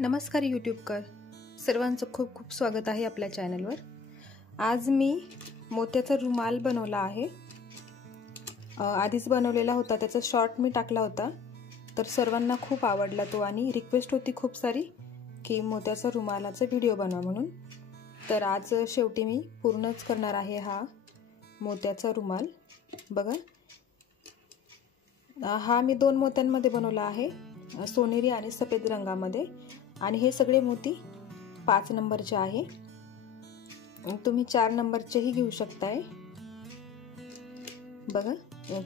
नमस्कार यूट्यूबकर सर्वांचं खूप खूप स्वागत आहे आपल्या चॅनलवर। आज मी मोत्याचा रुमाल बनवला आहे। आधीच बनवलेला होता, त्याचा शॉर्ट मी टाकला होता, तर सर्वांना खूप आवडला तो आणि रिक्वेस्ट होती खूप सारी की मोत्याचा रुमालाचा व्हिडिओ बनवा म्हणून। तर आज शेवटी मी पूर्णच करणार आहे हा मोत्याचा रुमाल। बघा, हा मी 2 मोत्यांमध्ये बनवला आहे, सोनेरी आणि सफेद रंगामध्ये, आणि हे सगळे मोती 5 नंबरचे आहे। तुम्ही 4 नंबरचेही घेऊ शकताय। बघा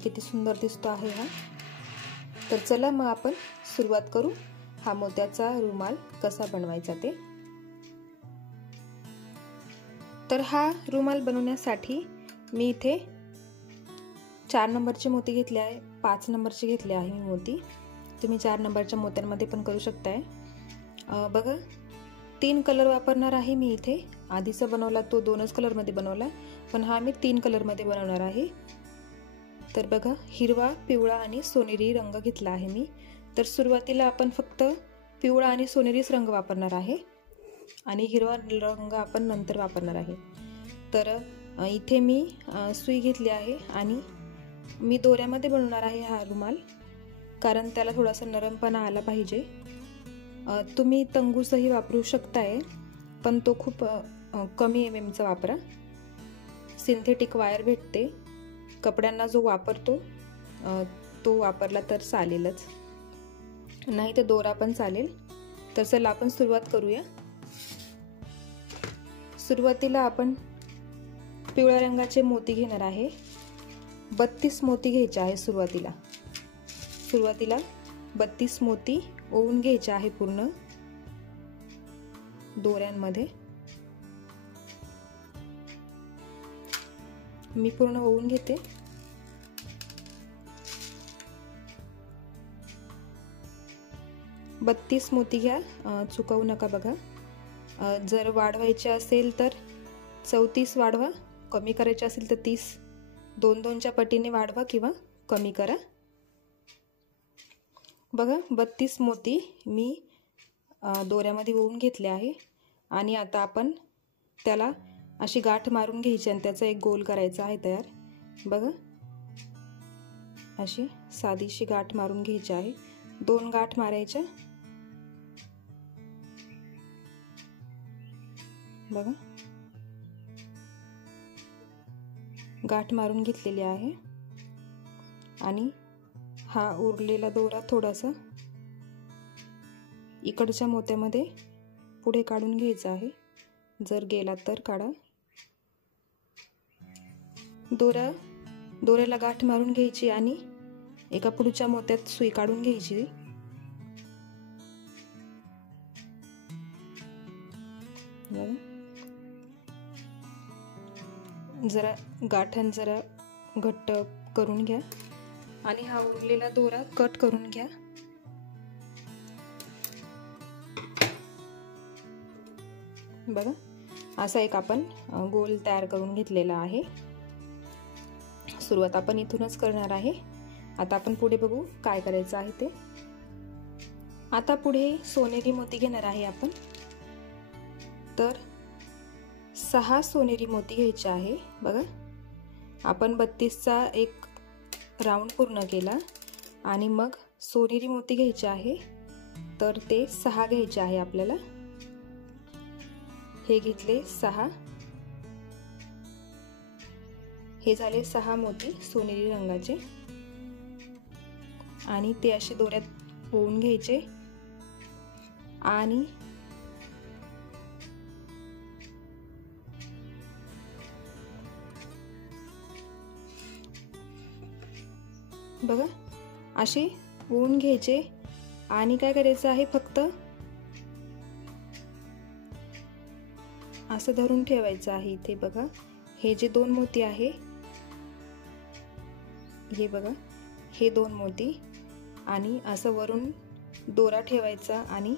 किती सुंदर दिसतो आहे हा। तर चला मग आपण सुरुवात करू हा मोत्याचा रुमाल कसा बनवायचा ते। तर हा रुमाल बनवण्यासाठी मी इथे 4 नंबरचे मोती घेतले आहे, 5 नंबरचे घेतले आहे मी मोती। तुम्ही 4 नंबरच्या मोत्यांमध्ये पण करू शकताय। बघा 3 कलर वापरणार आहे मी इथे। आधीचा बनवला तो 2च कलर मध्ये बनवला, पण हा मी 3 कलर मध्ये बनवणार आहे। तर बघा, हिरवा, पिवळा आणि सोनेरी रंग घेतला आहे मी। तर सुरुवातीला आपण फक्त पिवळा आणि सोनेरीच रंग वापरणार आहे आणि हिरवा रंग आपण नंतर वापरणार आहे। तर इथे मी सुई घेतली आहे आणि मी दोऱ्यामध्ये बनवणार आहे हा रुमाल, कारण त्याला थोडासा नरमपणा आला पाहिजे। तुम्ही तंगूसही वापरू शकताय, पण तो खूप कमी mm चा वापरा। सिंथेटिक वायर भेटते, कपड्यांना जो वापरतो तो वापरला तर चालेलच, नाही तर दोरा पण चालेल। तर चला आपण सुरुवात करूया। सुरुवातीला आपण पिवळ्या रंगाचे मोती घेणार आहे। 32 मोती घ्यायचे आहे सुरुवातीला 32 मोती ओवून घ्यायचे आहे पूर्ण दोऱ्यांमध्ये। मी पूर्ण ओवून घेते। बत्तीस मोती घ्या, चुकवू नका बघा। जर वाढवायचे असेल तर 34 वाढवा, कमी करायचे असेल तर 30, 2-2च्या पटीने वाढवा किंवा कमी करा। बघा 32 मोती मी दोऱ्यामध्ये ओवून घेतले आहे आणि आता आपण त्याला अशी गाठ मारून घ्यायची आणि त्याचा एक गोल करायचा आहे तयार। बघा अशी साधीशी गाठ मारून घ्यायची आहे, 2 गाठ मारायच्या। बघा गाठ मारून घेतलेली आहे आणि हा उरलेला दोरा थोडासा इकडच्या मोत्यामध्ये पुढे काढून घ्यायचा आहे, जर गेला तर काढा। दोऱ्याला गाठ मारून घ्यायची आणि एका पुढच्या मोत्यात सुई काढून घ्यायची। जरा गाठण जरा घट्ट करून घ्या आणि हा उरलेला दोरा कट करून घ्या। बघा असा एक आपण गोल तयार करून घेतलेला आहे। सुरुवात आपण इथूनच करणार आहे। आता आपण पुढे बघू काय करायचं आहे ते। आता पुढे सोनेरी मोती घेणार आहे आपण। तर 6 सोनेरी मोती घ्यायचे आहे। बघा आपण 32चा एक राऊंड पूर्ण केला आणि मग सोनेरी मोती घ्यायचे आहे, तर ते 6 घ्यायचे आहे आपल्याला। हे घेतले 6, हे झाले 6 मोती सोनेरी रंगाचे आणि ते असे दोऱ्यात ओवून घ्यायचे आणि बघा असे ओवून घ्यायचे आणि काय करायचं आहे, फक्त असं धरून ठेवायचं आहे इथे। बघा हे जे 2 मोती आहे, हे बघा हे 2 मोती, आणि असं वरून दोरा ठेवायचा आणि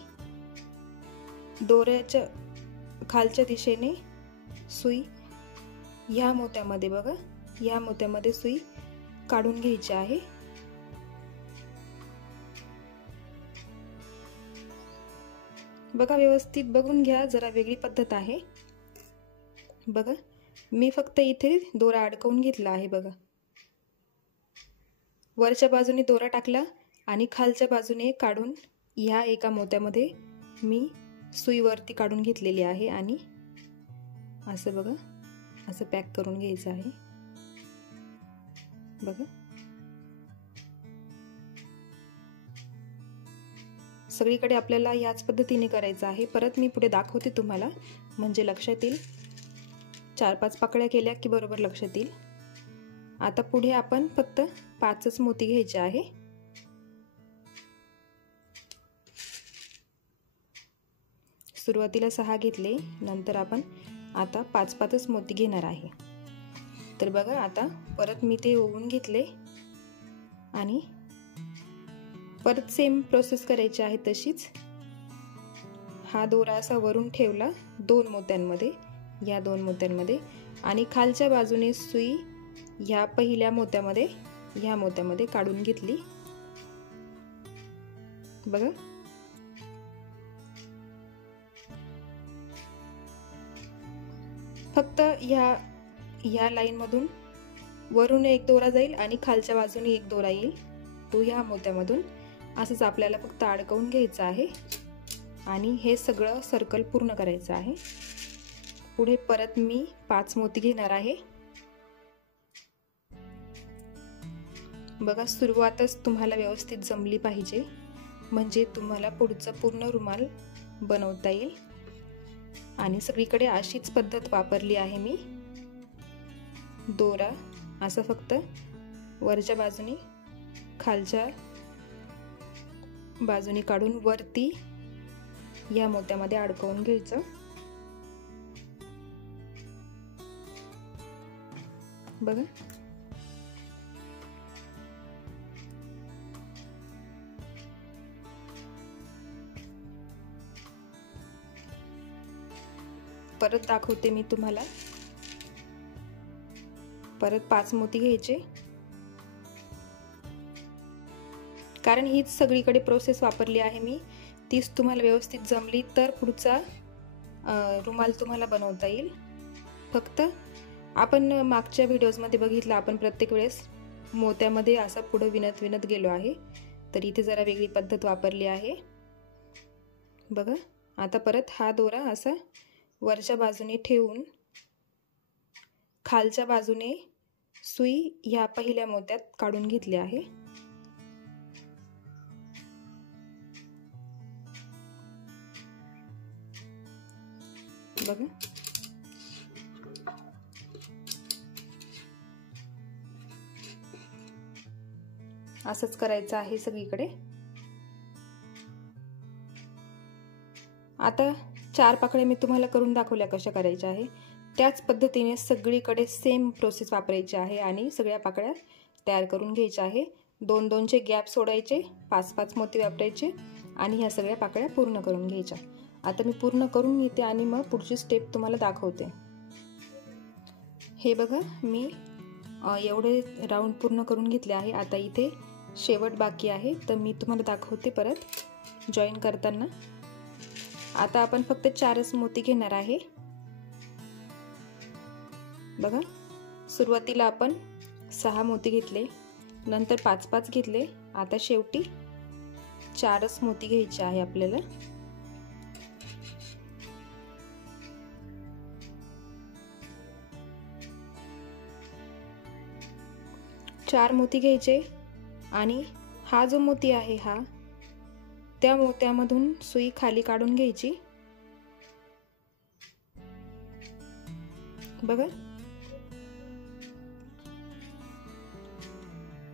दोऱ्याच्या खालच्या दिशेने सुई ह्या मोत्यामध्ये, बघा ह्या मोत्यामध्ये सुई काढून घ्यायची आहे। बघा, व्यवस्थित बघून घ्या, जरा वेगळी पद्धत आहे बघा. मी फक्त इथे दोरा अडकवून घेतला आहे बघा. वरच्या बाजूने दोरा टाकला आणि खालच्या बाजूने काढून ह्या एका मोत्यामध्ये मी सुई वरती काढून घेतलेली आहे आणि असं बघा, असं पॅक करून घ्यायचं आहे बघा. सगळीकडे आपल्याला याच पद्धतीने करायचं आहे. परत मी पुढे दाखवते तुम्हाला, म्हणजे लक्षात येईल. 4-5 पाकळ्या केल्या की बरोबर लक्षात येईल. आता पुढे आपण फक्त 5च मोती घ्यायचे आहे. सुरुवातीला 6 घेतले, नंतर आपण आता 5-5च मोती घेणार आहे. तर बघा, आता परत मी ते ओवून घेतले आणि परत सेम प्रोसेस करायची आहे तशीच. हा दोरा असा वरून ठेवला 2 मोत्यांमध्ये, या 2 मोत्यांमध्ये, आणि खालच्या बाजूने सुई ह्या पहिल्या मोत्यामध्ये, ह्या मोत्यामध्ये काढून घेतली बघा. फक्त ह्या लाईन मधून वरून एक दोरा जाईल आणि खालच्या बाजूने एक दोरा येईल, तो ह्या मोत्यामधून असंच आपल्याला फक्त अडकवून घ्यायचं आहे आणि हे सगळं सर्कल पूर्ण करायचं आहे. पुढे परत मी 5 मोती घेणार आहे बघा. सुरुवातच तुम्हाला व्यवस्थित जमली पाहिजे, म्हणजे तुम्हाला पुढचा पूर्ण रुमाल बनवता येईल. आणि सगळीकडे अशीच पद्धत वापरली आहे मी. दोरा असं फक्त वरच्या बाजूने खालच्या बाजूने काढून वरती या मोत्यामध्ये अडकवून घ्यायचं बघा. परत दाखवते मी तुम्हाला. परत 5 मोती घ्यायचे, कारण हीच सगळीकडे प्रोसेस वापरली आहे मी. तीच तुम्हाला व्यवस्थित जमली तर पुढचा रुमाल तुम्हाला बनवता येईल. फक्त आपण मागच्या व्हिडिओजमध्ये बघितलं, आपण प्रत्येक वेळेस मोत्यामध्ये असं पुढे विणत विणत गेलो आहे, तर इथे जरा वेगळी पद्धत वापरली आहे बघा. आता परत हा दोरा असा वरच्या बाजूने ठेवून खालच्या बाजूने सुई ह्या पहिल्या मोत्यात काढून घेतली आहे बघा. असंच करायचं आहे सगळीकडे. आता 4 पाकळ्या मी तुम्हाला करून दाखवल्या कशा करायच्या आहे. त्याच पद्धतीने सगळीकडे सेम प्रोसेस वापरायची आहे आणि सगळ्या पाकळ्या तयार करून घ्यायच्या आहे. 2-2चे गॅप सोडायचे, 5-5 मोती वापरायचे आणि ह्या सगळ्या पाकळ्या पूर्ण करून घ्यायच्या. आता मी पूर्ण करून घेते आणि मग पुढची स्टेप तुम्हाला दाखवते. हे बघा, मी एवढे राऊंड पूर्ण करून घेतले आहे. आता इथे शेवट बाकी आहे, तर मी तुम्हाला दाखवते परत जॉईन करताना. आता आपण फक्त 4च मोती घेणार आहे बघा. सुरुवातीला आपण 6 मोती घेतले, नंतर 5-5 घेतले, आता शेवटी 4च मोती घ्यायचे आहे आपल्याला. चार मोती घ्यायचे आणि हा जो मोती आहे हा, त्या मोत्यामधून सुई खाली काढून घ्यायची बघा.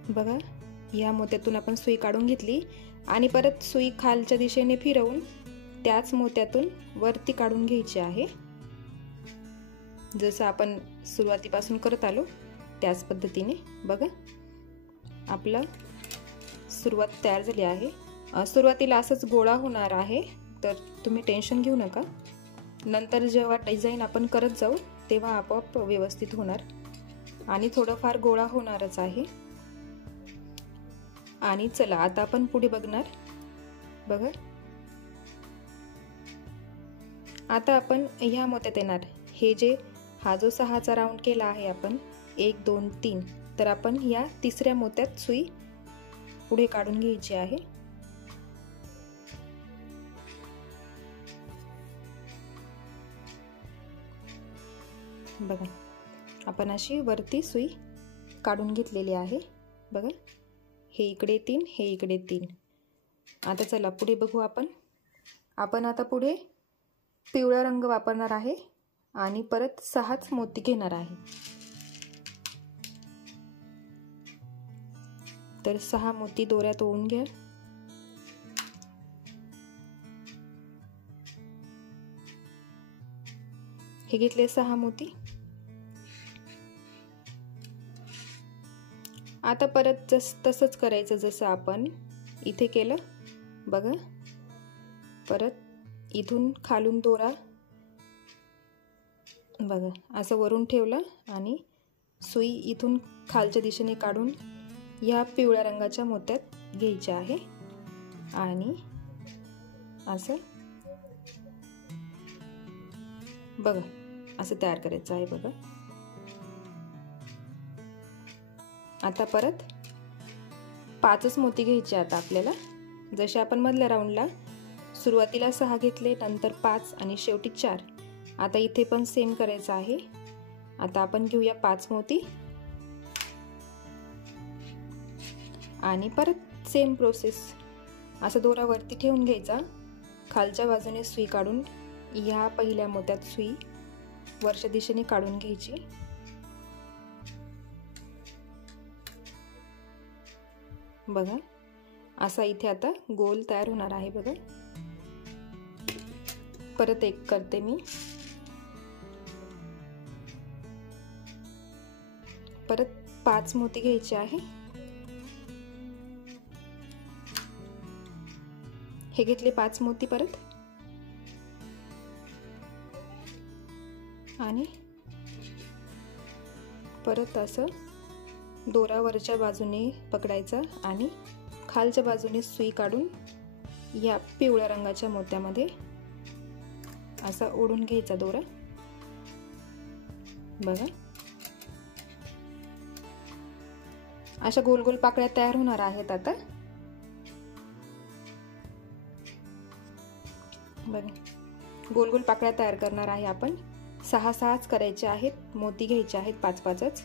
बघा, या मोत्यातून आपण सुई काढून घेतली आणि परत सुई खालच्या दिशेने फिरवून त्याच मोत्यातून वरती काढून घ्यायची आहे. जसं आपण सुरुवातीपासून करत आलो त्याच पद्धतीने बघा आपलं सुरुवात तयार झाली आहे. सुरुवातीला असंच गोळा होणार आहे, तर तुम्ही टेन्शन घेऊ नका. नंतर जेव्हा डिझाईन आपण करत जाऊ तेव्हा आपोआप व्यवस्थित होणार आणि थोडंफार गोळा होणारच आहे. आणि चला आता आपण पुढे बघणार बघा. आता आपण ह्या मोत्यात येणार, हे जे हा जो 6चा राऊंड केला आहे आपण 1 2 3, तर आपण या तिसऱ्या मोत्यात सुई पुढे काढून घ्यायची आहे. बघा आपण अशी वरती सुई काढून घेतलेली आहे. बघा हे इकडे 3, हे इकडे 3. आता चला पुढे बघू आपण आता पुढे पिवळा रंग वापरणार आहे आणि परत 6च मोती घेणार आहे. तर 6 मोती दोऱ्यात ओवून घ्या. हे घेतले 6 मोती. आता परत तसंच करायचं जसं आपण इथे केलं. बघा परत इथून खालून दोरा बघा असं वरून ठेवलं आणि सुई इथून खालच्या दिशेने काढून या पिवळ्या रंगाच्या मोत्यात घ्यायच्या आहे आणि असं बघा असं तयार करायचं आहे. बघा आता परत 5च मोती घ्यायचे. आता आपल्याला जसे आपण मधल्या राऊंडला सुरुवातीला 6 घेतले, नंतर 5 आणि शेवटी 4. आता इथे पण सेम करायचं आहे. आता आपण घेऊया 5 मोती आणि परत सेम प्रोसेस. असं दोरा वरती ठेवून घ्यायचा, खालच्या बाजूने सुई काढून ह्या पहिल्या मोत्यात सुई वरच्या दिशेने काढून घ्यायची. बघा असा इथे आता गोल तयार होणार आहे. बघा परत एक करते मी. परत 5 मोती घ्यायचे आहे. हे घेतले 5 मोती परत आणि परत असं दोरा वरच्या बाजूने पकडायचा आणि खालच्या बाजूने सुई काढून या पिवळ्या रंगाच्या मोत्यामध्ये असा ओढून घ्यायचा दोरा. बघा अशा गोल गोल पाकळ्या तयार होणार आहेत. आता बघा गोल गोल पाकळ्या तयार करणार आहे आपण. 6-6च करायचे आहेत, मोती घ्यायचे आहेत 5-5च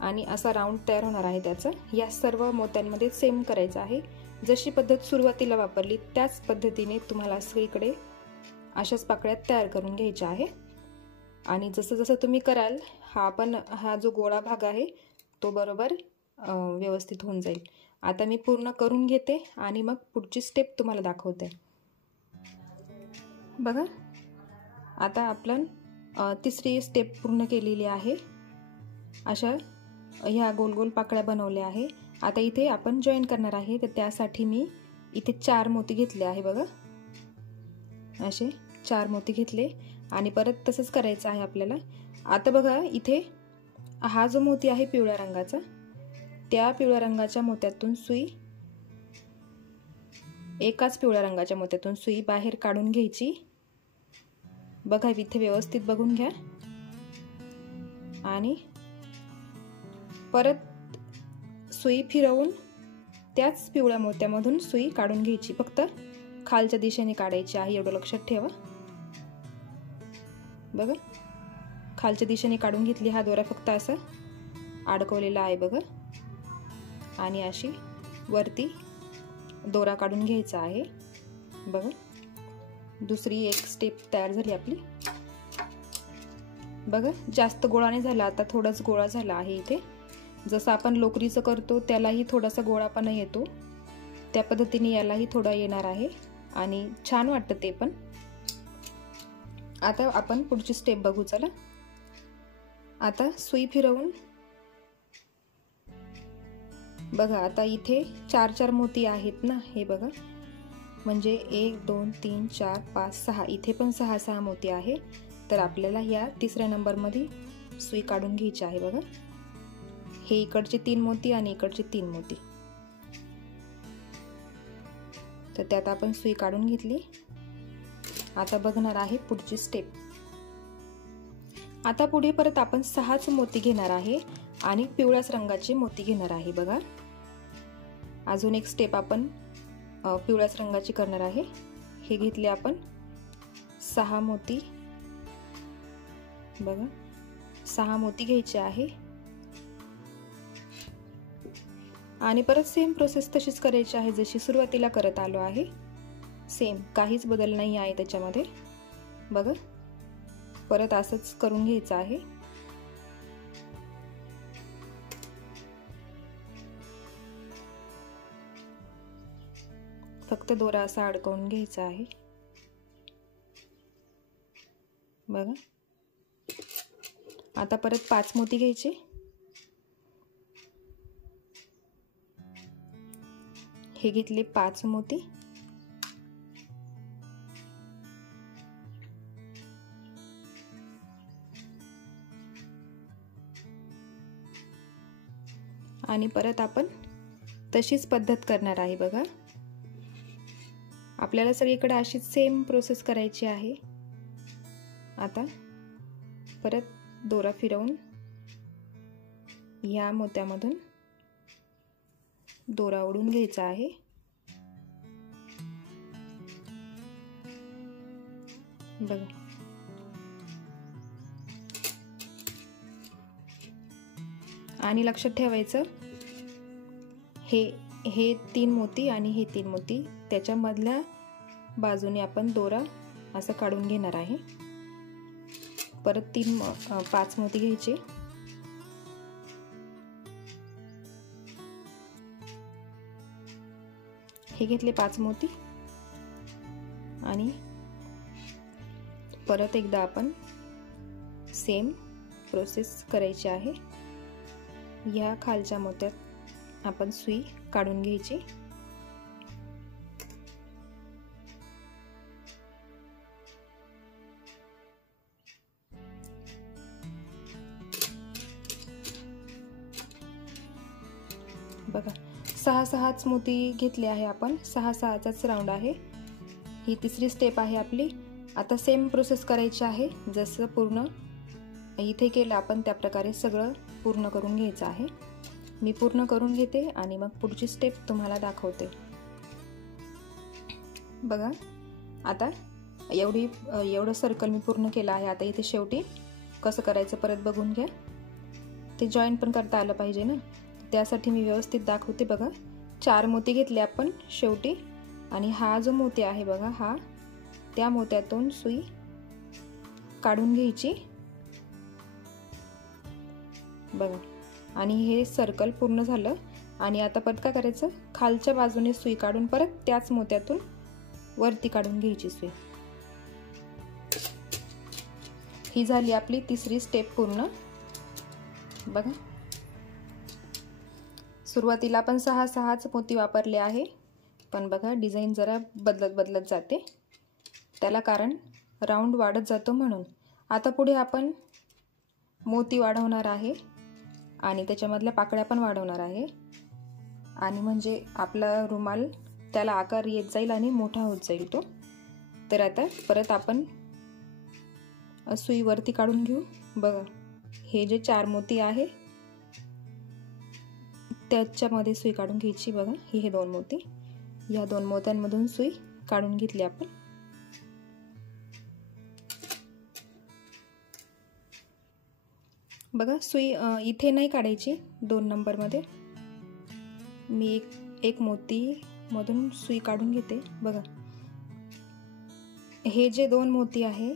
आणि असा राऊंड तयार होणार आहे त्याचं. या सर्व मोत्यांमध्ये सेम करायचं आहे. जशी पद्धत सुरुवातीला वापरली त्याच पद्धतीने तुम्हाला सगळीकडे अशाच पाकळ्या तयार करून घ्यायच्या आहे. आणि जसं जसं तुम्ही कराल हा जो गोळा भाग आहे तो बरोबर व्यवस्थित होऊन जाईल. आता मी पूर्ण करून घेते आणि मग पुढची स्टेप तुम्हाला दाखवते. बघा आता आपण तिसरी स्टेप पूर्ण केलेली आहे. अशा ह्या गोल गोल पाकळ्या बनवल्या आहे. आता इथे आपण जॉईन करणार आहे, तर त्यासाठी मी इथे 4 मोती घेतले आहे. बघा असे 4 मोती घेतले आणि परत तसंच करायचं आहे आपल्याला. आता बघा इथे हा जो मोती आहे पिवळ्या रंगाचा, त्या पिवळ्या रंगाच्या मोत्यातून सुई एकाच पिवळ्या रंगाच्या मोत्यातून सुई बाहेर काढून घ्यायची. बघा इथे व्यवस्थित बघून घ्या आणि परत सुई फिरवून त्याच पिवळ्या मोत्यामधून सुई काढून घ्यायची. फक्त खालच्या दिशेने काढायची आहे, एवढं लक्षात ठेवा. बघा खालच्या दिशेने काढून घेतली. हा दोरा फक्त असा अडकवलेला आहे बघा आणि अशी वरती दोरा काढून घ्यायचा आहे. बघा दुसरी एक स्टेप तयार झाली आपली. बघा जास्त गोळा नाही झाला, आता थोडाच गोळा झाला आहे. इथे जसं आपण लोकरीचं करतो त्यालाही थोडासा गोळापणा येतो, त्या पद्धतीने यालाही थोडा येणार आहे आणि छान वाटतं ते पण. आता आपण पुढची स्टेप बघू. चला आता सुई फिरवून बघा आता इथे 4-4 मोती आहेत ना, हे बघा म्हणजे 1 2 3 4 5 6, इथे पण 6-6 मोती आहे. तर आपल्याला या तिसऱ्या नंबरमध्ये सुई काढून घ्यायची आहे. बघा हे इकडचे 3 मोती आणि इकडचे 3 मोती, तर त्यात आपण सुई काढून घेतली आता बघणार आहे पुढची स्टेप। आता पुढे परत आपण 6च मोती घेणार आहे आणि पिवळ्याच रंगाचे मोती घेणार आहे। बघा अजून एक स्टेप आपण पिवळ्याच रंगाची करणार आहे। हे घेतले आपण 6 मोती। बघा 6 मोती घ्यायचे आहे आणि परत सेम प्रोसेस तशीच करायची आहे जशी सुरुवातीला करत आलो आहे। सेम, काहीच बदल नाही आहे त्याच्यामध्ये। बघा परत असंच करून घ्यायचं आहे। फक्त दोरा असा अडकवून घ्यायचा आहे। बघा आता परत 5 मोती घ्यायचे। हे घेतले 5 मोती आणि परत आपण तशीच पद्धत करणार आहे। बघा आपल्याला सगळीकडे अशीच सेम प्रोसेस करायची आहे। आता परत दोरा फिरवून या मोत्यामधून दोरा ओढून घ्यायचा आहे। बघा आणि लक्षात ठेवायचं हे 3 मोती आणि हे 3 मोती त्याच्या मधल्या बाजूने आपण दोरा असं काढून घेणार आहे। परत 5 मोती घ्यायचे। हे घेतले 5 मोती आणि परत एकदा आपण सेम प्रोसेस करायची आहे। या खालच्या मोत्यात आपण सुई काढून घ्यायची। बघा 6 मोती घेतले आहे आपण। 6चाच राऊंड आहे। ही तिसरी स्टेप आहे आपली। आता सेम प्रोसेस करायची आहे जसं पूर्ण इथे केलं आपण त्या प्रकारे सगळं पूर्ण करून घ्यायचं आहे। मी पूर्ण करून घेते आणि मग पुढची स्टेप तुम्हाला दाखवते। बघा आता एवढं सर्कल मी पूर्ण केलं आहे। आता इथे शेवटी कसं करायचं परत बघून घ्या। ते जॉईंट पण करता आलं पाहिजे ना, त्यासाठी मी व्यवस्थित दाखवते। बघा 4 मोती घेतले आपण शेवटी आणि हा जो मोती आहे बघा हा त्या मोत्यातून सुई काढून घ्यायची। बघा आणि हे सर्कल पूर्ण झालं आणि आता परत काय करायचं, खालच्या बाजूने सुई काढून परत त्याच मोत्यातून वरती काढून घ्यायची सुई। ही झाली आपली तिसरी स्टेप पूर्ण। बघा सुरुवातीला आपण 6 मोती वापरले आहे, पण बघा डिझाईन जरा बदलत जाते, त्याला कारण राऊंड वाढत जातो म्हणून। आता पुढे आपण मोती वाढवणार आहे आणि त्याच्यामधल्या पाकळ्या पण वाढवणार आहे आणि म्हणजे आपला रुमाल त्याला आकार येत जाईल आणि मोठा होत जाईल तो। तर आता परत आपण सुई वरती काढून घेऊ। बघा हे जे 4 मोती आहे त्याच्यामध्ये सुई काढून घ्यायची। बघा हे 2 मोती, या 2 मोत्यांमधून सुई काढून घेतली आपण। बघा सुई इथे नाही काढायची 2 नंबरमध्ये, मी एक मोती मधून सुई काढून घेते। बघा हे जे 2 मोती आहे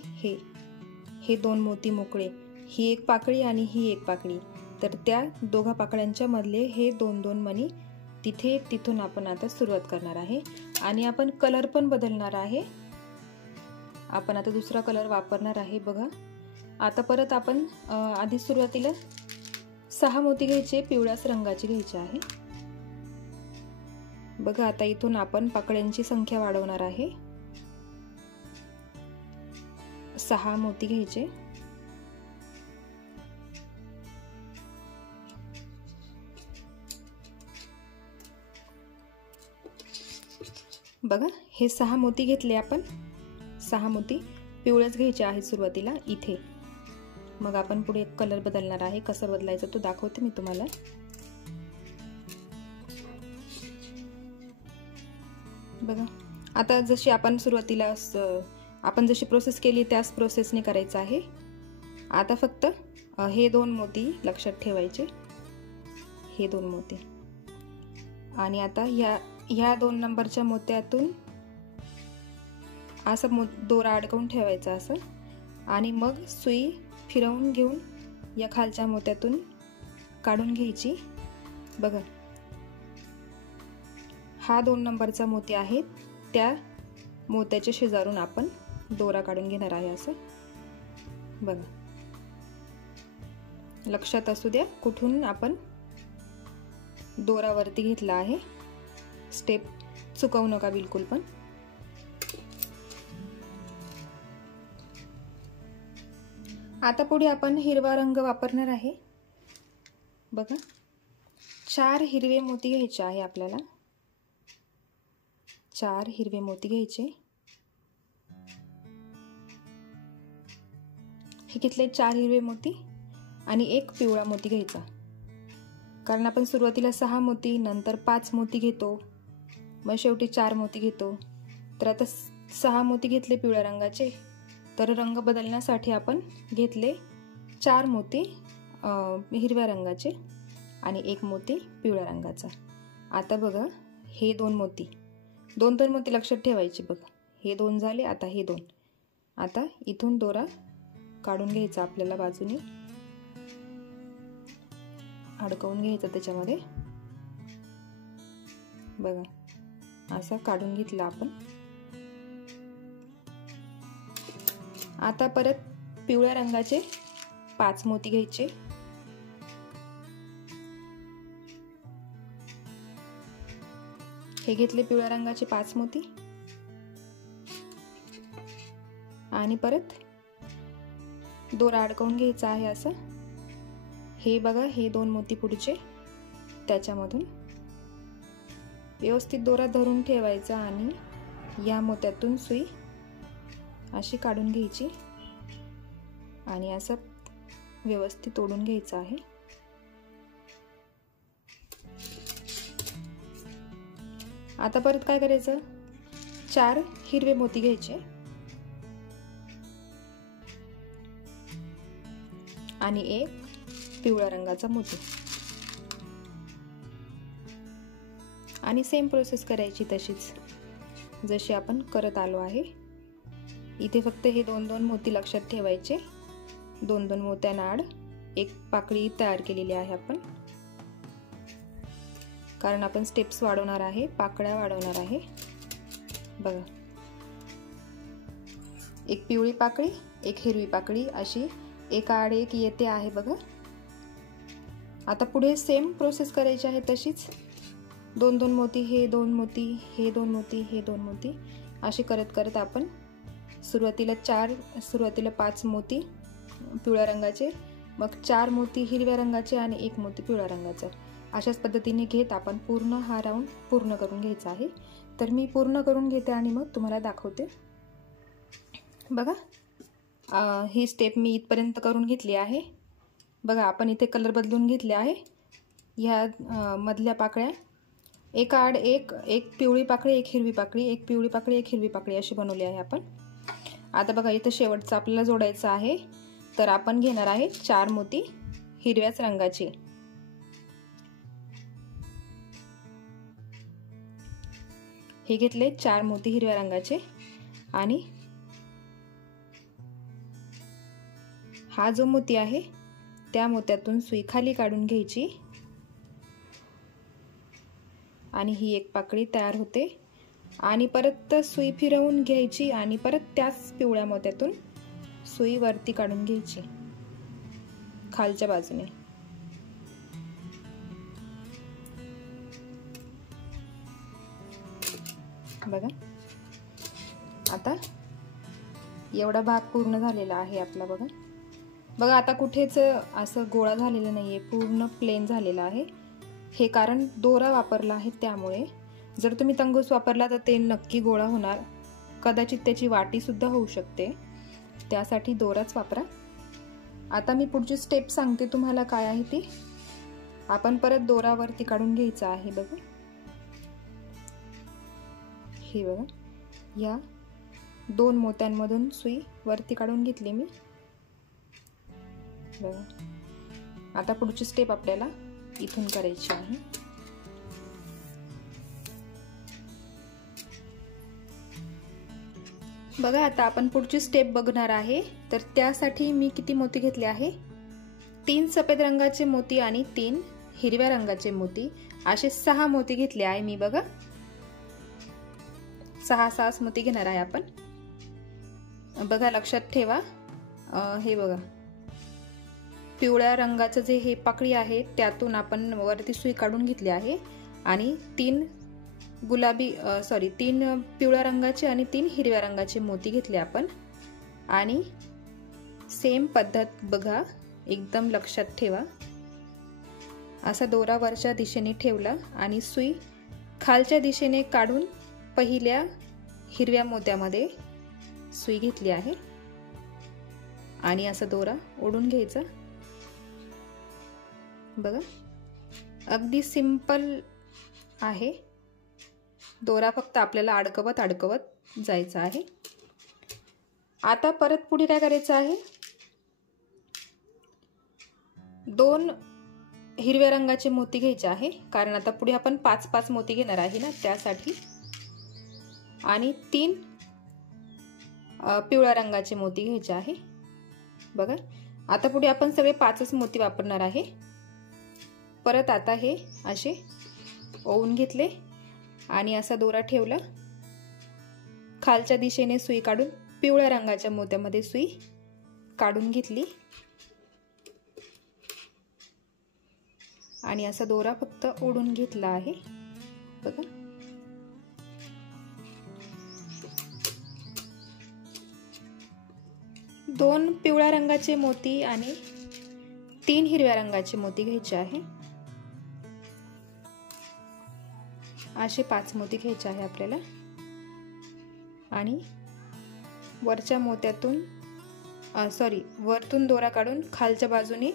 हे 2 मोती मोकळे, ही एक पाकळी आणि ही एक पाकळी, तर त्या दोघा पाकळ्यांच्या मधले हे 2 मणी तिथून आपण आता सुरुवात करणार आहे आणि आपण कलर पण बदलणार आहे। आपण आता दुसरा कलर वापरणार आहे। बघा आता परत आपण आधी सुरुवातीला 6 मोती घ्यायचे, पिवळ्याच रंगाचे घ्यायचे आहे। बघा आता इथून आपण पाकळ्यांची संख्या वाढवणार आहे। 6 मोती घ्यायचे, बघा हे 6 मोती घेतले आपण। 6 मोती पिवळेच घ्यायचे आहेत सुरुवातीला इथे. मग आपण पुढे कलर बदलणार आहे. कसं बदलायचं तो दाखवते मी तुम्हाला. बघा आता जशी आपण सुरुवातीला आपण जशी प्रोसेस केली त्याच प्रोसेसने करायचं आहे. आता फक्त हे 2 मोती लक्षात ठेवायचे, हे 2 मोती. आणि आता ह्या 2 नंबरच्या मोत्यातून असं दोरा अडकवून ठेवायचा असं, आणि मग सुई फिरवून घेऊन या खालच्या मोत्यातून काढून घ्यायची. बघा हा 2 नंबरचा मोती आहे, त्या मोत्याच्या शेजारून आपण दोरा काढून घेणार आहे असं. बघा लक्षात असू द्या कुठून आपण दोरा वरती घेतला आहे. स्टेप चुकवू नका बिलकुल पण. आता पुढे आपण हिरवा रंग वापरणार आहे. बघा 4 हिरवे मोती घ्यायचे आहे आपल्याला. 4 हिरवे मोती घ्यायचे. हे घेतले 4 हिरवे मोती आणि 1 पिवळा मोती घ्यायचा. कारण आपण सुरुवातीला 6 मोती, नंतर 5 मोती घेतो, मग शेवटी 4 मोती घेतो. तर आता 6 मोती घेतले पिवळ्या रंगाचे, तर रंग बदलण्यासाठी आपण घेतले 4 मोती हिरव्या रंगाचे आणि 1 मोती पिवळ्या रंगाचा. आता बघा हे 2 मोती, 2 मोती लक्षात ठेवायचे. बघा हे 2 झाले, आता हे 2. आता इथून दोरा काढून घ्यायचा आपल्याला, बाजूने अडकवून घ्यायचा त्याच्यामध्ये. बघा असा काढून घेतला आपण. आता परत पिवळ्या रंगाचे 5 मोती घ्यायचे. हे घेतले पिवळ्या रंगाचे 5 मोती आणि परत दोरा अडकवून घ्यायचा आहे असं. हे बघा हे 2 मोती पुढचे, त्याच्यामधून व्यवस्थित दोरा धरून ठेवायचा आणि या मोत्यातून सुई अशी काढून घ्यायची आणि असं व्यवस्थित ओढून घ्यायचं आहे. आता परत काय करायचं, 4 हिरवे मोती घ्यायचे आणि 1 पिवळ्या रंगाचा मोती, आणि सेम प्रोसेस करायची तशीच जशी आपण करत आलो आहे. इथे फक्त हे 2 मोती लक्षात ठेवायचे. 2 मोत्यांना आड 1 पाकळी तयार केलेली आहे आपण, कारण आपण स्टेप्स वाढवणार आहे, पाकळ्या वाढवणार आहे. बघा 1 पिवळी पाकळी, 1 हिरवी पाकळी, अशी 1 आड 1 येते आहे. बघा आता पुढे सेम प्रोसेस करायची आहे तशीच. 2 मोती, हे 2 मोती, हे 2 मोती, हे 2 मोती, असे करत करत आपण सुरुवातीला 5 मोती पिवळ्या रंगाचे, मग 4 मोती हिरव्या रंगाचे आणि 1 मोती पिवळ्या रंगाचा, अशाच पद्धतीने घेत आपण पूर्ण हा राऊंड पूर्ण करून घ्यायचा आहे. तर मी पूर्ण करून घेते आणि मग तुम्हाला दाखवते. बघा ही स्टेप मी इथपर्यंत करून घेतली आहे. बघा आपण इथे कलर बदलून घेतले आहे. ह्या मधल्या पाकळ्या 1 आड 1 पिवळी पाकळी, 1 हिरवी पाकळी, 1 पिवळी पाकळी, 1 हिरवी पाकळी अशी बनवली आहे आपण. आता बघा इथं शेवटचं आपल्याला जोडायचं आहे. तर आपण घेणार आहे 4 मोती हिरव्याच रंगाचे. हे घेतले 4 मोती हिरव्या रंगाचे आणि हा जो मोती आहे त्या मोत्यातून सुई खाली काढून घ्यायची आणि ही 1 पाकळी तयार होते. आणि परत सुई फिरवून घ्यायची आणि परत त्याच पिवळ्या मोत्यातून सुई वरती काढून घ्यायची खालच्या बाजूने. बघा आता एवढा भाग पूर्ण झालेला आहे आपला. बघा बघा आता कुठेच असं गोळा झालेला नाहीये, पूर्ण प्लेन झालेला आहे. हे कारण दोरा वापरला आहे त्यामुळे. जर तुम्ही तंगूस वापरला तर ते नक्की गोळा होणार, कदाचित त्याची वाटी सुद्धा होऊ शकते, त्यासाठी दोराच वापरा। आता मी पुढची स्टेप सांगते तुम्हाला काय आहे ती। आपण परत दोरा वरती काढून घ्यायचा आहे बघा, हे बघा, या 2 मोत्यांमधून सुई वरती काढून घेतली मी बघा। आता पुढची स्टेप आपल्याला इथून करायची आहे। बघा आता आपण पुढची स्टेप बघणार आहे, तर त्यासाठी मी किती मोती घेतले आहे, 3 सफेद रंगाचे मोती आणि 3 हिरव्या रंगाचे मोती, असे 6 मोती घेतले आहे मी बघा। 6 मोती घेणार आहे आपण बघा। लक्षात ठेवा, हे बघा पिवळ्या रंगाचं जे हे पाकळी आहे त्यातून आपण वरती सुई काढून घेतली आहे आणि 3 पिवळ्या रंगाचे आणि 3 हिरव्या रंगाचे मोती घेतले आपण। आणि सेम पद्धत बघा, एकदम लक्षात ठेवा, असा दोरा वरच्या दिशेने ठेवला आणि सुई खालच्या दिशेने काढून पहिल्या हिरव्या मोत्यामध्ये सुई घेतली आहे आणि असा दोरा ओढून घ्यायचा बघा। अगदी सिंपल आहे, दोरा फक्त आपल्याला अडकवत जायचा आहे। आता परत पुढे काय करायचं आहे, 2 हिरव्या रंगाचे मोती घ्यायचे आहे, कारण आता पुढे आपण 5 मोती घेणार आहे ना त्यासाठी, आणि 3 पिवळ्या रंगाचे मोती घ्यायचे आहे बघा। आता पुढे आपण सगळे 5च मोती वापरणार आहे। परत आता हे असे ओवून घेतले आणि असा दोरा ठेवला, खालच्या दिशेने सुई काढून पिवळ्या रंगाच्या मोत्यामध्ये सुई काढून घेतली आणि असा दोरा फक्त ओढून घेतला आहे बघा। दोन पिवळ्या रंगाचे मोती आणि 3 हिरव्या रंगाचे मोती घ्यायचे आहे, असे 5 मोती घ्यायचे आहे आपल्याला। आणि वरच्या मोत्यातून वरतून दोरा काढून खालच्या बाजूने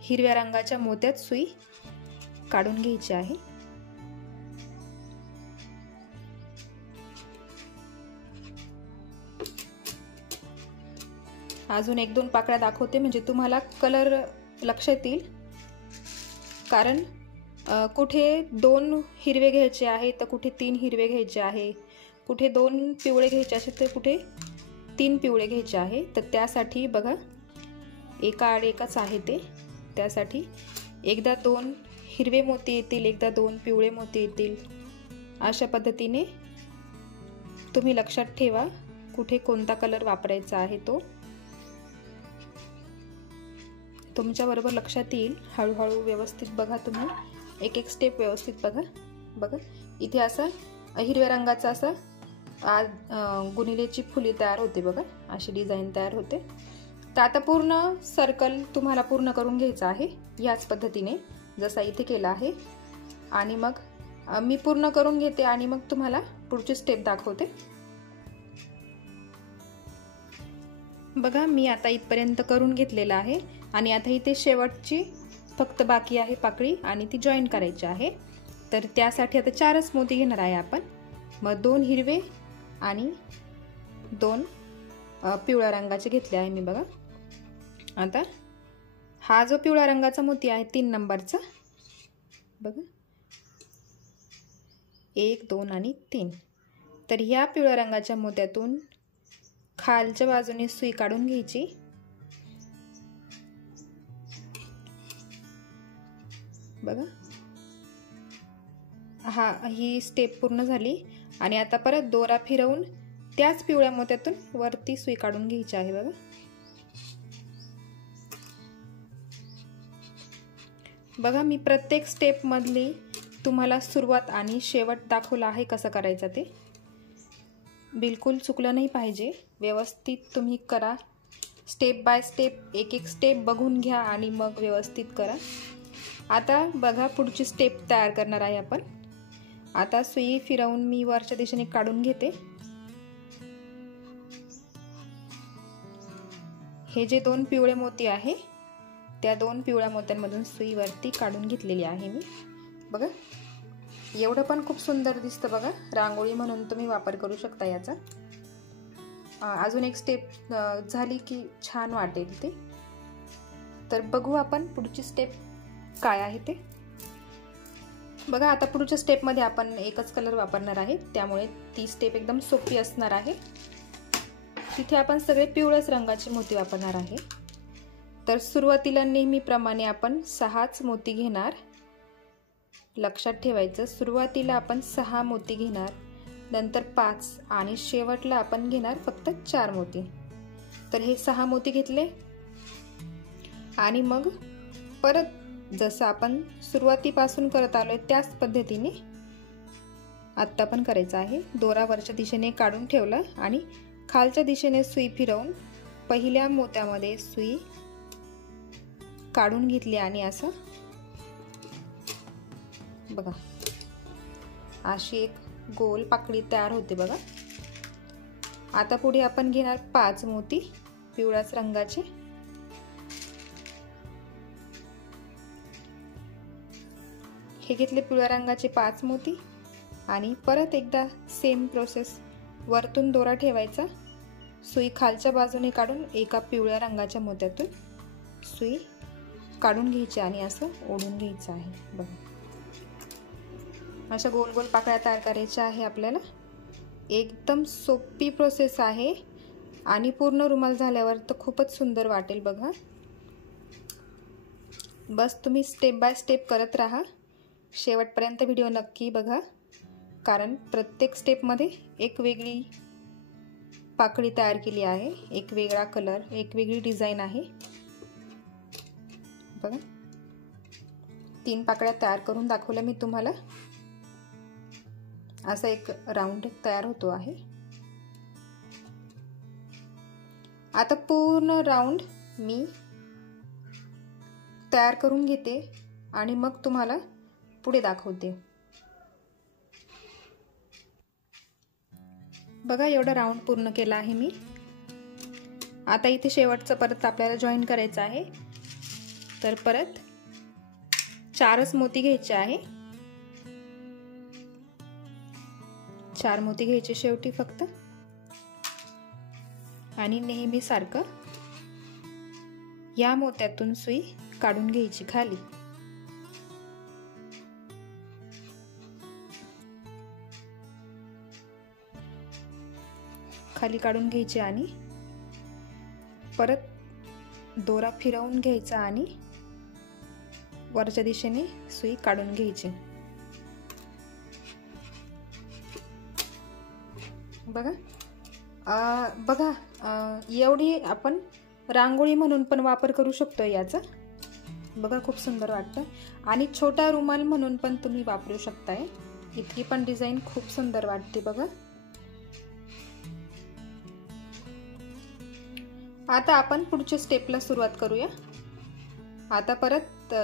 हिरव्या रंगाच्या मोत्यात सुई काढून घ्यायची आहे। अजून 1-2 पाकळ्या दाखवते म्हणजे तुम्हाला कलर लक्षात येईल, कारण कुठे 2 हिरवे घ्यायचे आहे तर कुठे 3 हिरवे घ्यायचे आहे, कुठे 2 पिवळे घ्यायचे असे तर कुठे 3 पिवळे घ्यायचे आहे। तर त्यासाठी बघा एका आड एकच आहे ते, त्यासाठी एकदा 2 हिरवे मोती येतील, एकदा 2 पिवळे मोती येतील, अशा पद्धतीने तुम्ही लक्षात ठेवा कुठे कोणता कलर वापरायचा आहे तो तुमच्या बरोबर लक्षात येईल। हळूहळू व्यवस्थित बघा, तुम्ही एक स्टेप व्यवस्थित बघा। इथे असं हिरव्या रंगाचा असा गुनिलेची फुली तयार होते बघा, अशी डिझाईन तयार होते। तर आता पूर्ण सर्कल तुम्हाला पूर्ण करून घ्यायचा आहे याच पद्धतीने जसा इथे केला आहे। आणि मग मी पूर्ण करून घेते आणि मग तुम्हाला पुढची स्टेप दाखवते बघा। मी आता इथपर्यंत करून घेतलेला आहे आणि आता इथे शेवटची फक्त बाकी आहे पाकळी आणि ती जॉईन करायची आहे। तर त्यासाठी आता 4च मोती घेणार आहे आपण, मग 2 हिरवे आणि 2 पिवळ्या रंगाचे घेतले आहे मी बघा। आता हा जो पिवळ्या रंगाचा मोती आहे 3 नंबरचा बघा, 1 2 आणि 3, तर ह्या पिवळ्या रंगाच्या मोत्यातून खालच्या बाजूने सुई काढून घ्यायची बघा। ही स्टेप पूर्ण झाली आणि आता परत दोरा फिरवून त्याच पिवळ्या मोत्यातून वरती सुई काढून घ्यायची आहे बघा। बघा मी प्रत्येक स्टेप मधली तुम्हाला सुरुवात आणि शेवट दाखवला आहे कसं करायचं ते, बिलकुल चुकलं नाही पाहिजे, व्यवस्थित तुम्ही करा। स्टेप बाय स्टेप एक स्टेप बघून घ्या आणि मग व्यवस्थित करा। आता बघा पुढची स्टेप तयार करणार आहे आपण। आता सुई फिरवून मी वरच्या दिशेने काढून घेते हे जे 2 पिवळे मोती आहे त्या 2 पिवळ्या मोत्यांमधून सुई वरती काढून घेतलेली आहे मी। बघा एवढं पण खूप सुंदर दिसतं बघा, रांगोळी म्हणून तुम्ही वापर करू शकता याचा। अजून एक स्टेप झाली की छान वाटेल ते। तर बघू आपण पुढची स्टेप काय आहे ते। बघा आता पुढच्या स्टेप मध्ये आपण एकच कलर वापरणार आहे, त्यामुळे ती स्टेप एकदम सोपी असणार आहे। तिथे आपण सगळे पिवळ्याच रंगाचे मोती वापरणार आहे। तर सुरुवातीला नेहमीप्रमाणे आपण 6च मोती घेणार, लक्षात ठेवायचं। सुरुवातीला आपण 6 मोती घेणार, नंतर 5 आणि शेवटला आपण घेणार फक्त 4 मोती। तर हे 6 मोती घेतले आणि मग परत जसं आपण सुरुवातीपासून करत आलोय त्याच पद्धतीने आता पण करायचं आहे। दोरा वरच्या दिशेने काढून ठेवला आणि खालच्या दिशेने सुई फिरवून पहिल्या मोत्यामध्ये सुई काढून घेतली आणि असं बघा अशी एक गोल पाकळी तयार होते बघा। आता पुढे आपण घेणार 5 मोती पिवळ्याच रंगाचे। हे घेतले पिवळ्या रंगाचे 5 मोती आणि परत एकदा सेम प्रोसेस, वरतून दोरा ठेवायचा, सुई खालच्या बाजूने काढून एका पिवळ्या रंगाच्या मोत्यातून सुई काढून घ्यायची आणि असं ओढून घ्यायचं आहे बघा। अशा गोल गोल पाकळ्या तयार करायच्या आहे आपल्याला। एकदम सोपी प्रोसेस आहे आणि पूर्ण रुमाल झाल्यावर तर खूपच सुंदर वाटेल बघा। बस तुम्ही स्टेप बाय स्टेप करत राहा, शेवटपर्यंत व्हिडिओ नक्की बघा, कारण प्रत्येक स्टेपमध्ये एक वेगळी पाकळी तयार केली आहे, एक वेगळा कलर, एक वेगळी डिझाइन आहे बघा। 3 पाकळ्या तयार करून दाखवल्या मी तुम्हाला। असा एक राऊंड तयार होतो आहे। आता पूर्ण राऊंड मी तयार करून घेते आणि मग तुम्हाला पुढे दाखवते। बघा एवढा राऊंड पूर्ण केला आहे मी। आता इथे शेवटचं परत आपल्याला जॉईन करायचं आहे। तर परत 4च मोती घ्यायचे आहे, 4 मोती घ्यायचे शेवटी फक्त, आणि नेहमी सारखं या मोत्यातून सुई काढून घ्यायची खाली। खाली काढून घ्यायची आणि परत दोरा फिरवून घ्यायचा आणि वरच्या दिशेने सुई काढून घ्यायची बघा। बघा एवढी आपण रांगोळी म्हणून पण वापर करू शकतो याचा बघा, खूप सुंदर वाटतं। आणि छोटा रुमाल म्हणून पण तुम्ही वापरू शकताय, इतकी पण डिझाइन खूप सुंदर वाटते बघा। आता आपण पुढच्या स्टेपला सुरुवात करूया। आता परत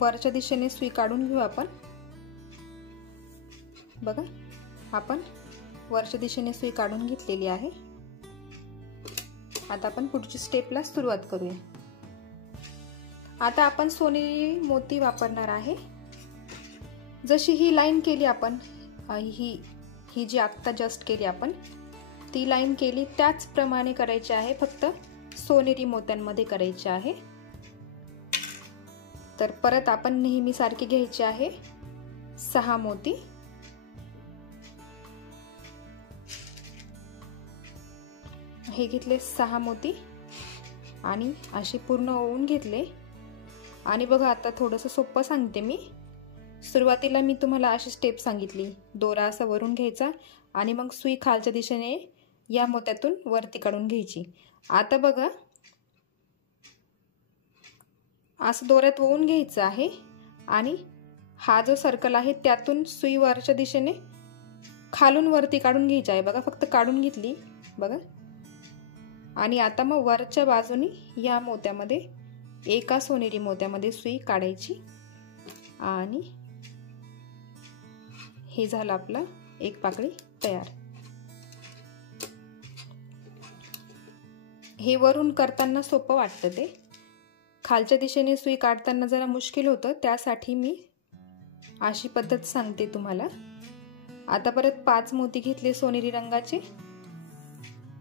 वरच्या दिशेने सुई काढून घेऊ आपण बघा। आपण वरच्या दिशेने सुई काढून घेतलेली आहे। आता आपण पुढच्या स्टेपला सुरुवात करूया। आता आपण सोनेरी मोती वापरणार आहे। जशी ही लाईन केली आपण, ही जी आता जस्ट केली आपण, ती लाईन केली त्याच प्रमाणे करायची आहे, फक्त सोनेरी मोत्यांमध्ये करायचे आहे। तर परत आपण नेहमी सारखी घ्यायची आहे 6 मोती। हे घेतले 6 मोती आणि अशी पूर्ण ओवून घेतले। आणि बघा आता थोडंसं सोपं सांगते मी। सुरुवातीला मी तुम्हाला अशी स्टेप सांगितली, दोरा असा वरून घ्यायचा आणि मग सुई खालच्या दिशेने या मोत्यातून वरती काढून घ्यायची। आता बघा असं दोऱ्यात ओवून घ्यायचं आहे आणि हा जो सर्कल आहे त्यातून सुई वरच्या दिशेने खालून वरती काढून घ्यायची आहे बघा, फक्त काढून घेतली बघा। आणि आता मग वरच्या बाजूने या मोत्यामध्ये, एका सोनेरी मोत्यामध्ये सुई काढायची आणि हे झालं आपलं एक पाकळी तयार। हे वरून करताना सोपं वाटतं, ते खालच्या दिशेने सुई काढताना जरा मुश्किल होतं, त्यासाठी मी अशी पद्धत सांगते तुम्हाला। आता परत 5 मोती घेतले सोनेरी रंगाचे,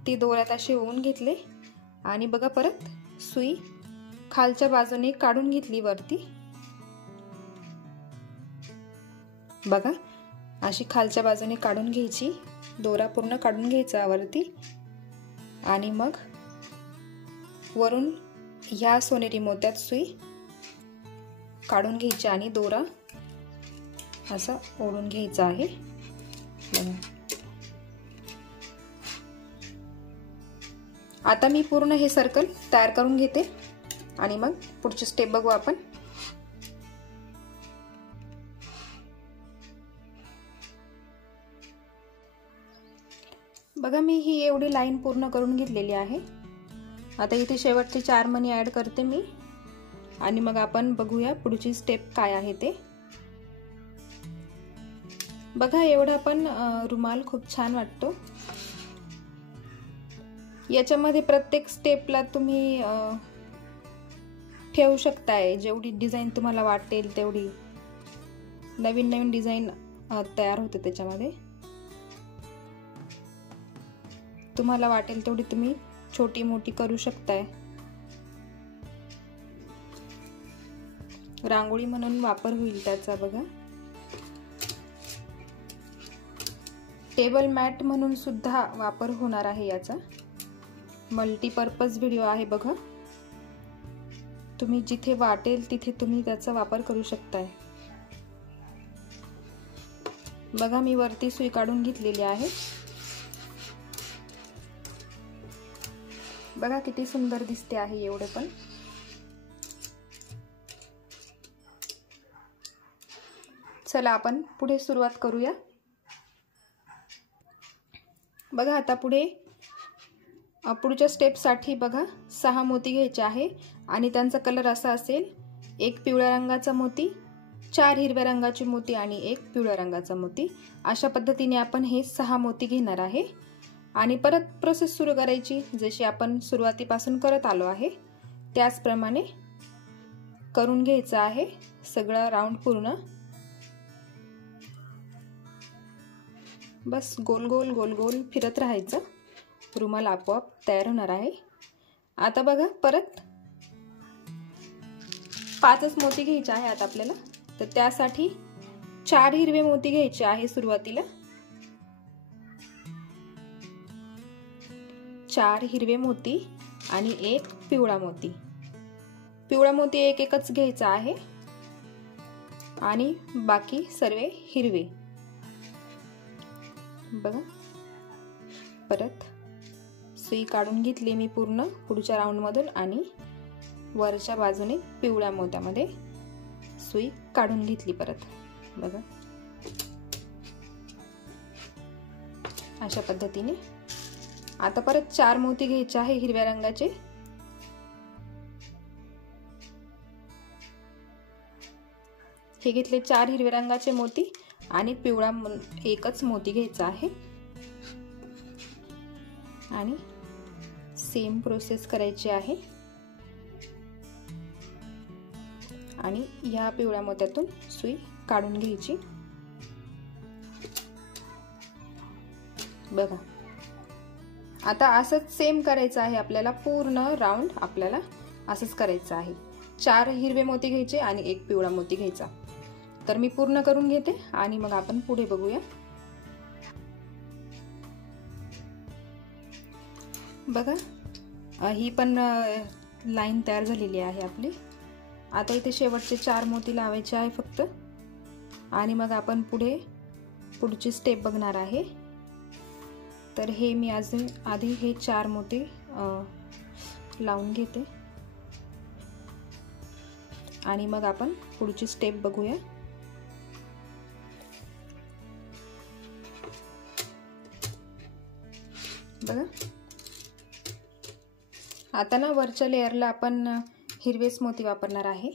ते दोऱ्यात असे ओवून घेतले आणि बघा परत सुई खालच्या बाजूने काढून घेतली वरती। बघा अशी खालच्या बाजूने काढून घ्यायची, दोरा पूर्ण काढून घ्यायचा वरती आणि मग वरून ह्या सोनेरी मोत्यात सुई काढून घ्यायची आणि दोरा असा ओढून घ्यायचा आहे। आता मी पूर्ण हे सर्कल तयार करून घेते आणि मग पुढची स्टेप बघू आपण। बघा मी ही एवढी लाईन पूर्ण करून घेतलेली आहे। आता इथे शेवटचे 4 मणी ऍड करते मी आणि मग आपण बघूया पुढची स्टेप काय आहे ते। बघा एवढा पण रुमाल खूप छान वाटतो। याच्यामध्ये प्रत्येक स्टेपला तुम्ही ठेवू शकताय, जेवढी डिझाईन तुम्हाला वाटेल तेवढी नवीन नवीन डिझाईन तयार होते त्याच्यामध्ये। तुम्हाला वाटेल तेवढी तुम्ही छोटी मोठी करू शकताय। रांगोळी म्हणून वापर होईल त्याचा। बघा टेबल मॅट म्हणून सुद्धा वापर होणार आहे याचा, मल्टीपर्पज व्हिडिओ आहे बघा, तुम्ही जिथे वाटेल तिथे तुम्ही त्याचा वापर करू शकताय। बघा मी वरती सुई काढून घेतलेली आहे। बघा किती सुंदर दिसते आहे एवढे पण। चला आपण पुढे सुरुवात करूया। बघा आता पुढच्या स्टेप साठी बघा 6 मोती घ्यायचे आहे आणि त्यांचा कलर असा असेल, 1 पिवळ्या रंगाचा मोती, 4 हिरव्या रंगाचे मोती आणि 1 पिवळ्या रंगाचा मोती। अशा पद्धतीने आपण हे 6 मोती घेणार आहे आणि परत प्रोसेस सुरू करायची, जशी आपण सुरुवातीपासून करत आलो आहे त्याचप्रमाणे करून घ्यायचं आहे सगळा राऊंड पूर्ण। बस गोल गोल गोल गोल फिरत राहायचं, रुमाल आपोआप तयार होणार आहे। आता बघा परत 5च मोती घ्यायचे आहे आता आपल्याला, तर त्यासाठी 4 हिरवे मोती घ्यायचे आहे सुरुवातीला। 4 हिरवे मोती आणि 1 पिवळा मोती। पिवळा मोती एकच घ्यायचा आहे आणि बाकी सर्व हिरवे। बघा परत सुई काढून घेतली मी पूर्ण पुढच्या राऊंड मधून आणि वरच्या बाजूने पिवळ्या मोत्यामध्ये सुई काढून घेतली परत। बघा अशा पद्धतीने आता परत 4 मोती घ्यायचे आहे हिरव्या रंगाचे। हे घेतले 4 हिरव्या रंगाचे मोती आणि पिवळा एकच मोती घ्यायचा आहे आणि सेम प्रोसेस करायची आहे आणि या पिवळ्या मोत्यातून सुई काढून घ्यायची। बघा आता असंच सेम करायचं आहे आपल्याला, पूर्ण राऊंड आपल्याला असंच करायचं आहे। 4 हिरवे मोती घ्यायचे आणि 1 पिवळा मोती घ्यायचा। तर मी पूर्ण करून घेते आणि मग आपण पुढे बघूया। बघा ही पण लाईन तयार झालेली आहे आपली। आता इथे शेवटचे 4 मोती लावायचे आहे फक्त आणि मग आपण पुढची स्टेप बघणार आहे। तर हे मी आधी हे 4 मोती लावून घेते आणि मग आपण पुढची स्टेप बघूया। बघा आता ना वरच्या लेयरला आपण हिरवेच मोती वापरणार आहे,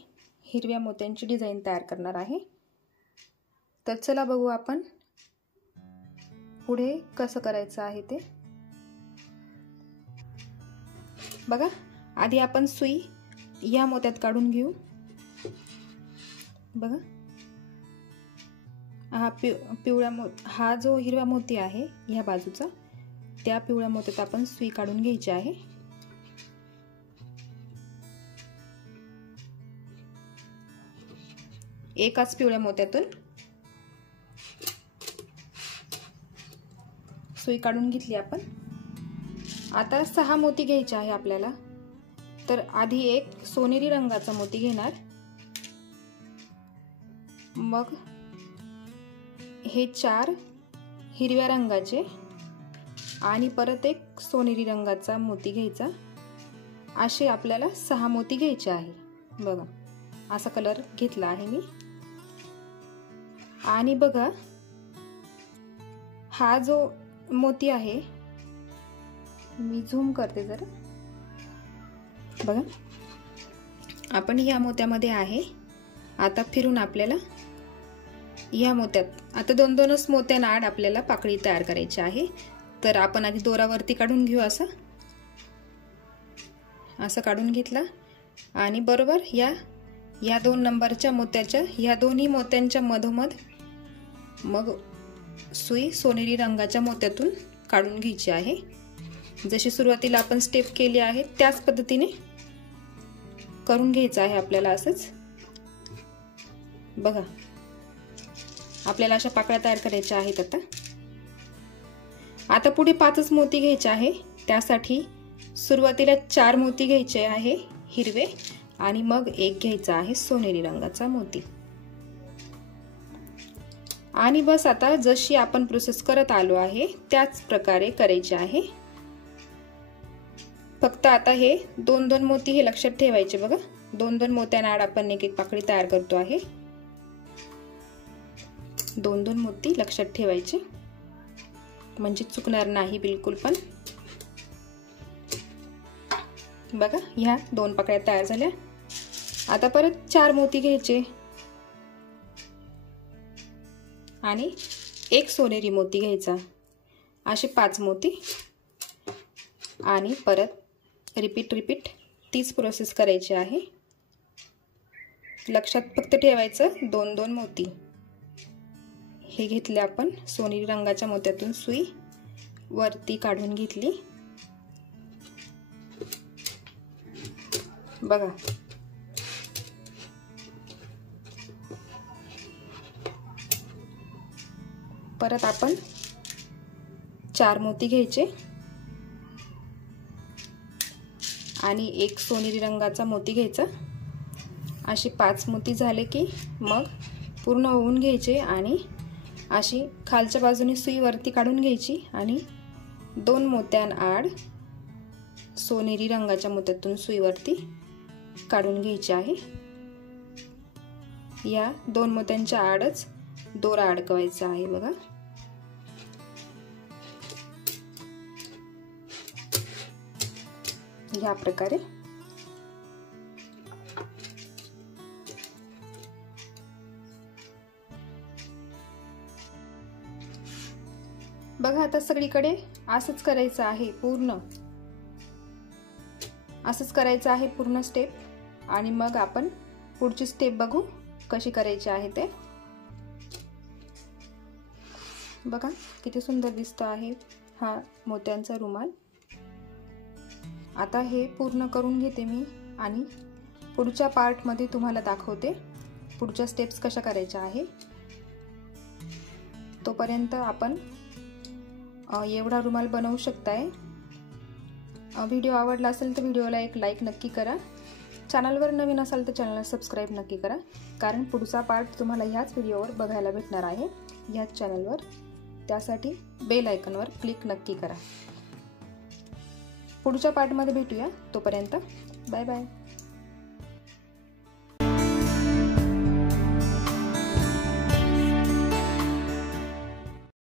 हिरव्या मोत्यांची डिझाईन तयार करणार आहे। तर चला बघू आपण पुढे कसं करायचं आहे ते। बघा, आधी आपण सुई या मोत्यात काढून घेऊ। बघा, हा जो हिरवा मोती आहे ह्या बाजूचा, त्या पिवळ्या मोत्यात आपण सुई काढून घ्यायची आहे। एकाच पिवळ्या मोत्यातून सुई काढून घेतली आपण। आता 6 मोती घ्यायचे आहे आपल्याला। तर आधी एक सोनेरी रंगाचा मोती घेणार, मग हे 4 हिरव्या रंगाचे आणि परत एक सोनेरी रंगाचा मोती घ्यायचा। असे आपल्याला 6 मोती घ्यायचे आहे। बघा, असा कलर घेतला आहे मी। आणि बघा, हा जो मोती आहे, मी झूम करते जरा। बघा, आपण या मोत्यामध्ये आहे। आता फिरून आपल्याला या मोत्यात आता 2-2च मोत्यांना आड आपल्याला पाकळी तयार करायची आहे। तर आपण आधी दोरावरती काढून घेऊ। असं काढून घेतला आणि बरोबर या 2 नंबरच्या मोत्याच्या या दोन्ही मोत्यांच्या मधोमध मग सुई सोनेरी रंगाच्या मोत्यातून काढून घ्यायची आहे। जशी सुरुवातीला आपण स्टेप केली आहे त्याच पद्धतीने करून घ्यायचं आहे आपल्याला असंच। बघा, आपल्याला अशा पाकळ्या तयार करायच्या आहेत। आता पुढे 5च मोती घ्यायचे आहे। त्यासाठी सुरुवातीला 4 मोती घ्यायचे आहे हिरवे आणि मग एक घ्यायचा आहे सोनेरी रंगाचा मोती। आणि बस, आता जशी आपण प्रोसेस करत आलो आहे त्याच प्रकारे करायचे आहे। फक्त आता हे 2-2 मोती हे लक्षात ठेवायचे। बघा, 2-2 मोत्यांना आड आपण एक पाकळी तयार करतो आहे। 2-2 मोती लक्षात ठेवायचे, म्हणजे चुकणार नाही बिलकुल पण। बघा, ह्या 2 पाकळ्या तयार झाल्या। आता परत 4 मोती घ्यायचे आणि एक सोनेरी मोती घ्यायचा। असे 5 मोती आणि परत रिपीट तीच प्रोसेस करायची आहे। लक्षात फक्त ठेवायचं 2-2 मोती हे घेतले आपण। सोनेरी रंगाच्या मोत्यातून सुई वरती काढून घेतली। बघा, परत आपण 4 मोती घ्यायचे आणि एक सोनेरी रंगाचा मोती घ्यायचा। असे 5 मोती झाले की मग पूर्ण होऊन घ्यायचे आणि अशी खालच्या बाजूने सुई वरती काढून घ्यायची आणि 2 मोत्यांआड सोनेरी रंगाच्या मोत्यातून सुई वरती काढून घ्यायची आहे। या 2 मोत्यांच्या आडच दोरा अडकवायचा आहे। बघा, या प्रकारे। बघा, आता सगळीकडे असंच करायचं आहे, पूर्ण असंच करायचं आहे पूर्ण स्टेप। आणि मग आपण पुढची स्टेप बघू कशी करायची आहे ते। बघा, किती सुंदर दिसतो आहे हा मोत्यांचा रुमाल। आता हे पूर्ण करून घेते मी आणि पुढच्या पार्ट मध्ये तुम्हाला दाखवते पुढच्या स्टेप्स कशा करायच्या आहे। तोपर्यंत आपण एवढा रुमाल बनवू शकताय। व्हिडिओ आवडला असेल तर व्हिडिओला एक लाईक नक्की करा। चॅनलवर नवीन असाल तर चॅनलला सबस्क्राइब नक्की करा, कारण पुढचा पार्ट तुम्हाला ह्याच व्हिडिओवर बघायला भेटणार आहे ह्याच चॅनलवर। त्यासाठी बेल आयकॉनवर क्लिक नक्की करा। पुढच्या पार्टमध्ये भेटूया, तोपर्यंत बाय बाय।